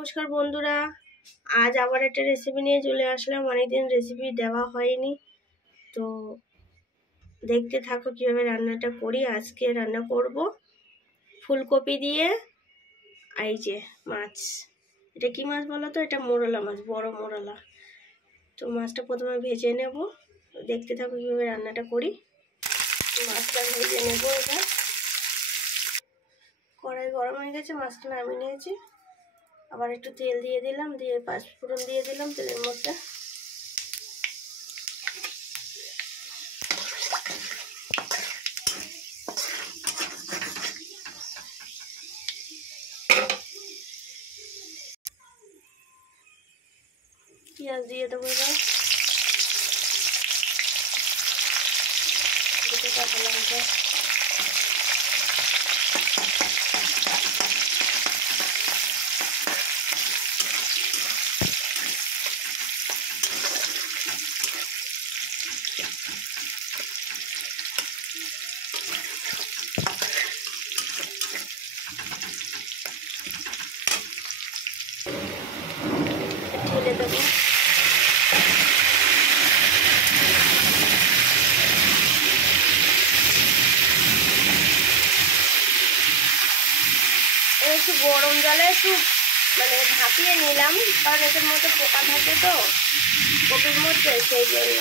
নমস্কার বন্ধুরা, আজ আবার একটা রেসিপি নিয়ে চলে আসলাম। অনেকদিন রেসিপি দেওয়া হয়নি, তো দেখতে থাকো কিভাবে রান্নাটা করি। আজকে রান্না করব ফুলকপি দিয়ে এই যে মাছ। এটা কি মাছ বলো তো? এটা মোরলা মাছ, বড় মোরলা। তো মাছটা প্রথমে ভেজে নেব। দেখতে থাকো কিভাবে রান্নাটা করি। মাছটা ভেজে নেব। এটা কড়াই গরম হয়ে গেছে, মাছটা নামিয়ে নিয়েছি। আবার একটু তেল দিয়ে দিলাম, দিয়ে পাঁচফোড়ন দিয়ে দিলাম তেলের মধ্যে। পেঁয়াজ দিয়ে দেবো, এবার দুটো কাঁচা লঙ্কা, ঢেলে দেবো। একটু গরম জলে একটু ভাপিয়ে নিলাম, কারণ এটার মধ্যে পোকা থাকে তো কপির মধ্যে, সেই জন্য।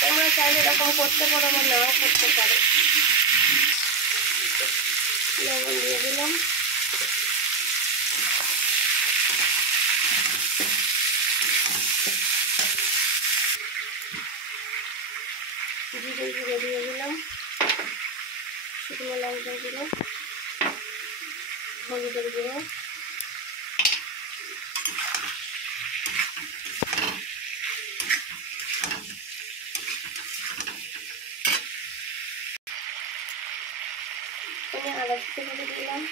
তোমরা চাইলে এরকম করতে পারো বা নাও করতে পারো। লবণ দিয়ে দিলাম, জিরে দিয়ে দিলাম, শুকনো লঙ্কা গুঁড়ো, হলুদের গুঁড়ো, আদা কুচি করে দিলাম,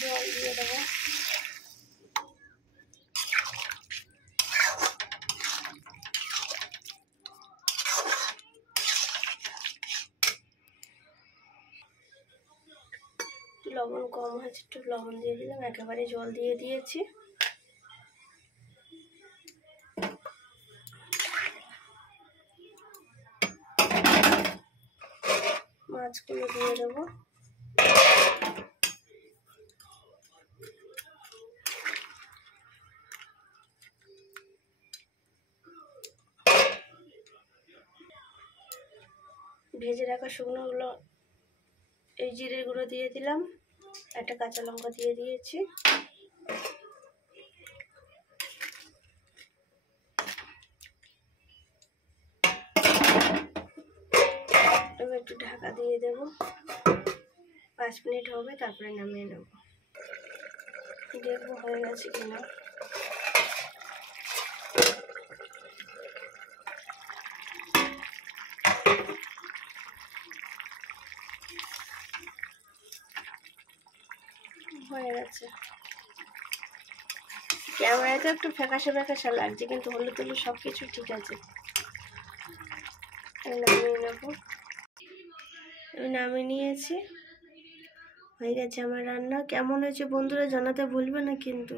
জল দিয়ে দেবো, লবণ কম হয়েছে, একটু লবণ দিয়ে দিলাম, একেবারে জল দিয়ে দিয়েছি। মাছগুলো দিয়ে দেবো, ভেজে রাখা শুকনোগুলো, এই জিরের গুঁড়ো দিয়ে দিলাম, একটা কাঁচা লঙ্কা দিয়ে দিয়েছি। এবার একটু ঢাকা দিয়ে দেব, 5 মিনিট হবে, তারপরে নামিয়ে নেব। দেখবো হয়ে গেছে কিনা। হয়ে গেছে। ক্যামেরায় তো একটু ফ্যাকাশে ফ্যাকাশে লাগছে, কিন্তু হলুদ টলুদ সব কিছু ঠিক আছে। নামিয়ে নেব। আমি নামিয়ে নিয়েছি, হয়ে গেছে আমার রান্না। কেমন হয়েছে বন্ধুরা জানাতে ভুলবে না কিন্তু।